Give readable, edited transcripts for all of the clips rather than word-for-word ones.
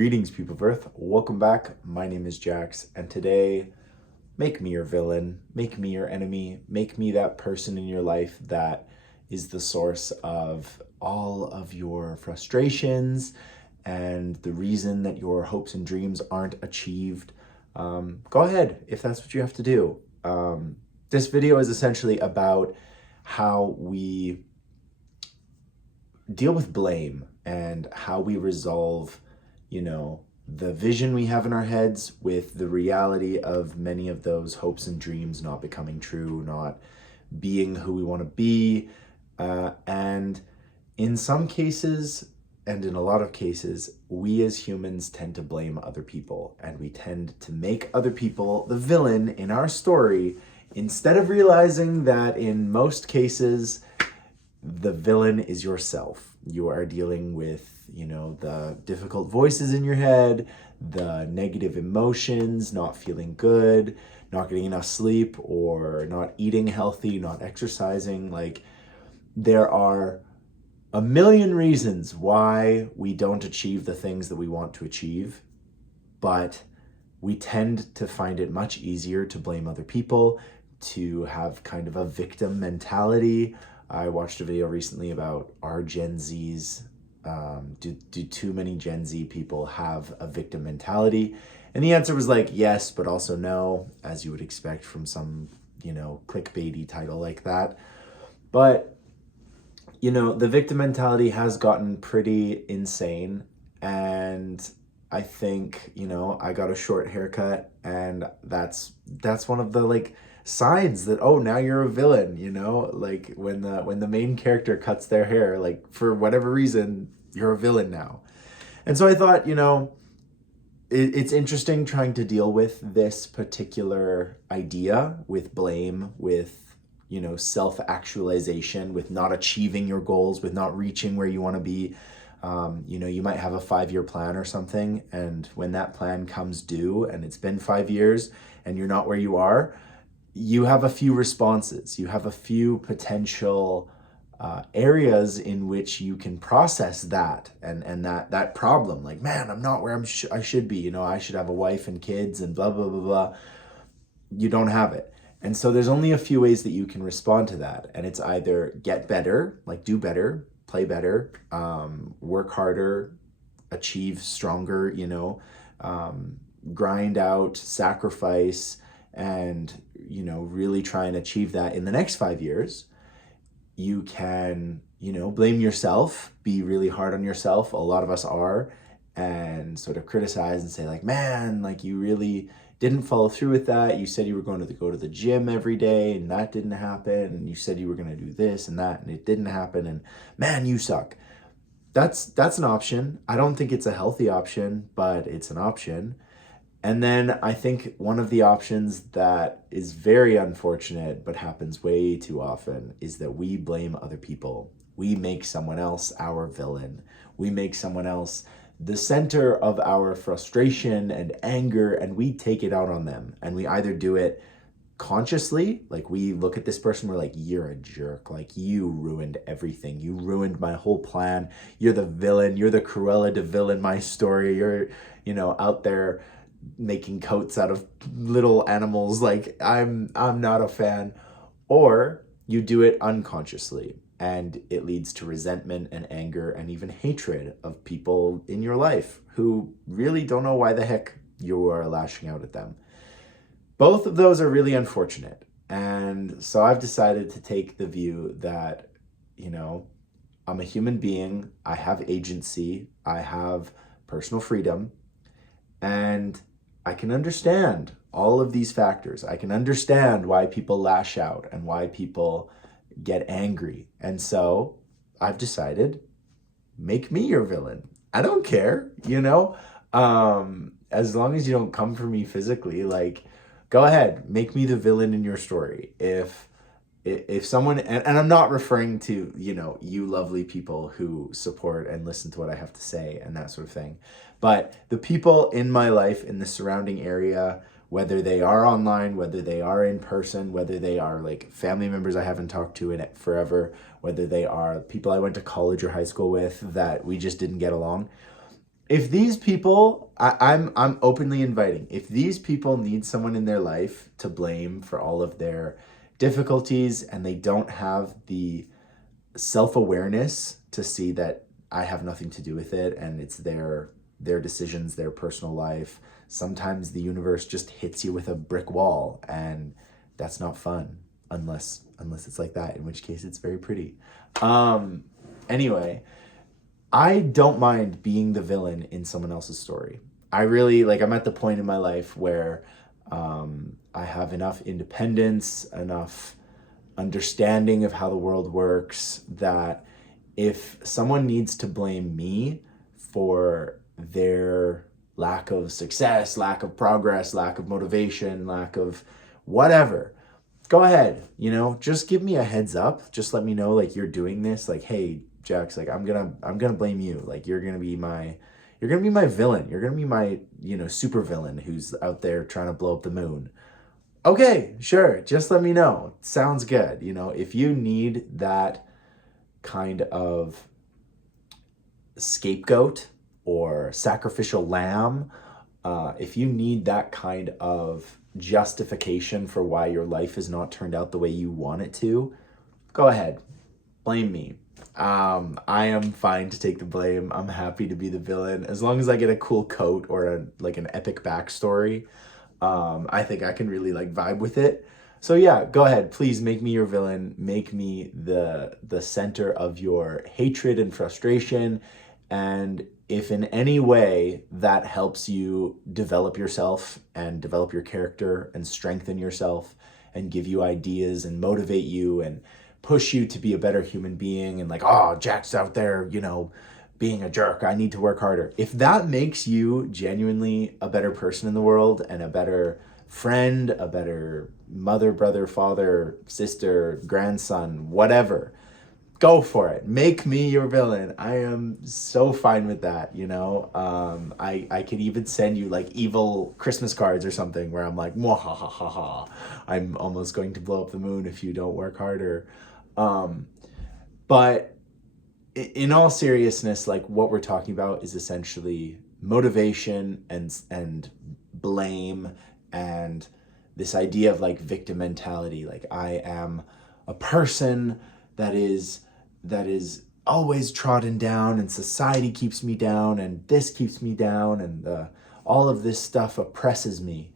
Greetings, people of Earth. Welcome back. My name is Jax, and today, make me your villain, make me your enemy, make me that person in your life that is the source of all of your frustrations and the reason that your hopes and dreams aren't achieved. Go ahead if that's what you have to do. This video is essentially about how we deal with blame and how we resolve, the vision we have in our heads with the reality of many of those hopes and dreams not becoming true, not being who we want to be. And in some cases, and in a lot of cases, we as humans tend to blame other people, and we tend to make other people the villain in our story instead of realizing that in most cases, the villain is yourself. You are dealing with, the difficult voices in your head, the negative emotions, not feeling good, not getting enough sleep, or not eating healthy, not exercising. Like, there are a million reasons why we don't achieve the things that we want to achieve, but we tend to find it much easier to blame other people, to have kind of a victim mentality. I watched a video recently about, are Gen Zs, do too many Gen Z people have a victim mentality? And the answer was like, yes, but also no, as you would expect from some, clickbaity title like that. But, the victim mentality has gotten pretty insane. And I think, I got a short haircut, and that's one of the signs that, oh, now you're a villain, like when the main character cuts their hair, like for whatever reason, you're a villain now. And so I thought, it's interesting trying to deal with this particular idea with blame, with, self-actualization, with not achieving your goals, with not reaching where you want to be. You might have a 5-year plan or something, and when that plan comes due and it's been 5 years and you're not where you are, you have a few responses. You have a few potential areas in which you can process that and that problem. Like, man, I'm not where I should be. I should have a wife and kids and blah, blah, blah, blah. You don't have it. And so there's only a few ways that you can respond to that. And it's either get better, like do better, play better, work harder, achieve stronger, grind out, sacrifice, and, really try and achieve that in the next 5 years. You can, blame yourself, be really hard on yourself. A lot of us are, and sort of criticize and say like, man, like you really didn't follow through with that. You said you were going to go to the gym every day and that didn't happen. And you said you were going to do this and that and it didn't happen. And man, you suck. That's an option. I don't think it's a healthy option, but it's an option. And then I think one of the options that is very unfortunate but happens way too often is that we blame other people. We make someone else our villain. We make someone else the center of our frustration and anger, and we take it out on them. And we either do it consciously, like we look at this person, we're like, you're a jerk, like you ruined everything, you ruined my whole plan, you're the villain, you're the Cruella de Vil in my story, you're out there making coats out of little animals, like I'm not a fan. Or you do it unconsciously, and it leads to resentment and anger and even hatred of people in your life who really don't know why the heck you are lashing out at them. Both of those are really unfortunate. And so I've decided to take the view that, I'm a human being, I have agency, I have personal freedom, and I can understand all of these factors. I can understand why people lash out and why people get angry. And so I've decided, make me your villain. I don't care, as long as you don't come for me physically, like, go ahead, make me the villain in your story. If someone, and I'm not referring to, you lovely people who support and listen to what I have to say and that sort of thing, but the people in my life, in the surrounding area, whether they are online, whether they are in person, whether they are like family members I haven't talked to in forever, whether they are people I went to college or high school with that we just didn't get along, if these people, I'm openly inviting, if these people need someone in their life to blame for all of their difficulties and they don't have the self-awareness to see that I have nothing to do with it and it's their decisions, their personal life, sometimes the universe just hits you with a brick wall, and that's not fun unless it's like that, in which case it's very pretty. Anyway, I don't mind being the villain in someone else's story. I really like, I'm at the point in my life where I have enough independence, enough understanding of how the world works, that if someone needs to blame me for their lack of success, lack of progress, lack of motivation, lack of whatever, go ahead, just give me a heads up. Just let me know, like, you're doing this, like, hey, Jax, like, I'm gonna blame you. Like, you're gonna be my villain. You're gonna be my, super villain who's out there trying to blow up the moon. Okay, sure. Just let me know. Sounds good. If you need that kind of scapegoat or sacrificial lamb, if you need that kind of justification for why your life has not turned out the way you want it to, go ahead. Blame me. I am fine to take the blame. I'm happy to be the villain. As long as I get a cool coat or an epic backstory, I think I can really vibe with it. So yeah, go ahead. Please make me your villain. Make me the center of your hatred and frustration. And if in any way that helps you develop yourself and develop your character and strengthen yourself and give you ideas and motivate you and push you to be a better human being, and oh, Jack's out there, being a jerk, I need to work harder. If that makes you genuinely a better person in the world and a better friend, a better mother, brother, father, sister, grandson, whatever, go for it. Make me your villain. I am so fine with that, I could even send you evil Christmas cards or something where I'm like, mwahahaha, I'm almost going to blow up the moon if you don't work harder. But in all seriousness, what we're talking about is essentially motivation and blame and this idea of victim mentality. I am a person that is always trodden down, and society keeps me down, and this keeps me down, and all of this stuff oppresses me.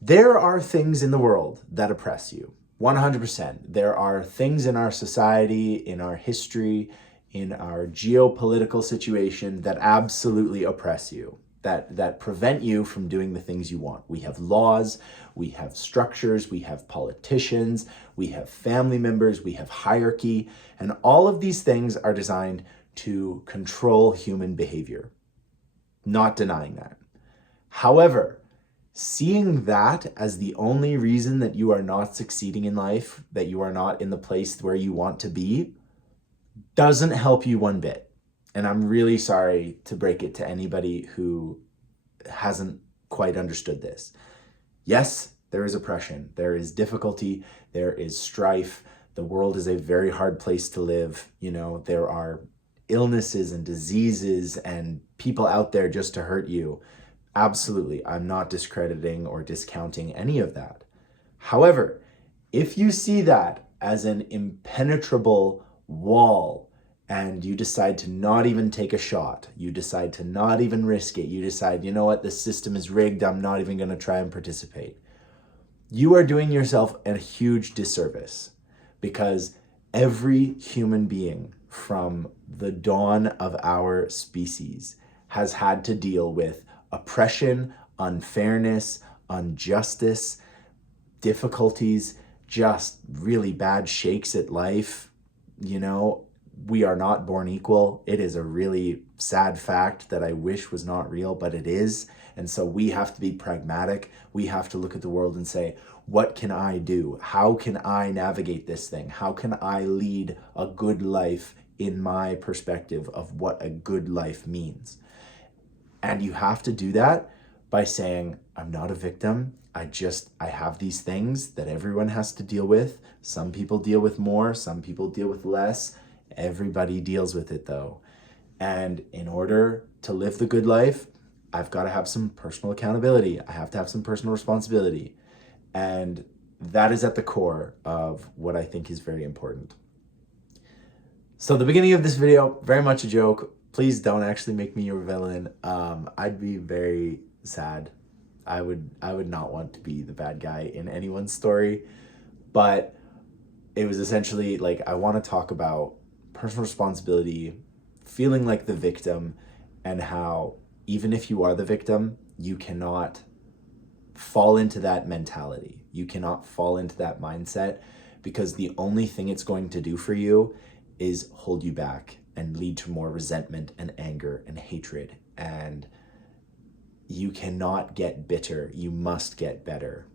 There are things in the world that oppress you. 100%. There are things in our society, in our history, in our geopolitical situation that absolutely oppress you, that prevent you from doing the things you want. We have laws, we have structures, we have politicians, we have family members, we have hierarchy, and all of these things are designed to control human behavior. Not denying that. However, seeing that as the only reason that you are not succeeding in life, that you are not in the place where you want to be, doesn't help you one bit. And I'm really sorry to break it to anybody who hasn't quite understood this. Yes, there is oppression, there is difficulty, there is strife. The world is a very hard place to live. There are illnesses and diseases and people out there just to hurt you. Absolutely, I'm not discrediting or discounting any of that. However, if you see that as an impenetrable wall and you decide to not even take a shot, you decide to not even risk it, you decide, you know what, this system is rigged, I'm not even going to try and participate, you are doing yourself a huge disservice, because every human being from the dawn of our species has had to deal with oppression, unfairness, injustice, difficulties, just really bad shakes at life. We are not born equal. It is a really sad fact that I wish was not real, but it is. And so we have to be pragmatic. We have to look at the world and say, what can I do? How can I navigate this thing? How can I lead a good life in my perspective of what a good life means? And you have to do that by saying, I'm not a victim. I have these things that everyone has to deal with. Some people deal with more, some people deal with less. Everybody deals with it though. And in order to live the good life, I've got to have some personal accountability. I have to have some personal responsibility. And that is at the core of what I think is very important. So the beginning of this video, very much a joke. Please don't actually make me your villain. I'd be very sad. I would not want to be the bad guy in anyone's story. But it was essentially like, I want to talk about personal responsibility, feeling like the victim, and how even if you are the victim, you cannot fall into that mentality. You cannot fall into that mindset, because the only thing it's going to do for you is hold you back and lead to more resentment and anger and hatred. And you cannot get bitter. You must get better.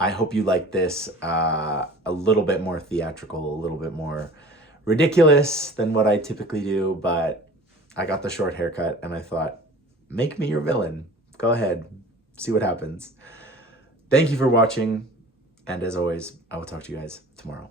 I hope you like this a little bit more theatrical, a little bit more ridiculous than what I typically do, but I got the short haircut and I thought, make me your villain. Go ahead, see what happens. Thank you for watching, and as always, I will talk to you guys tomorrow.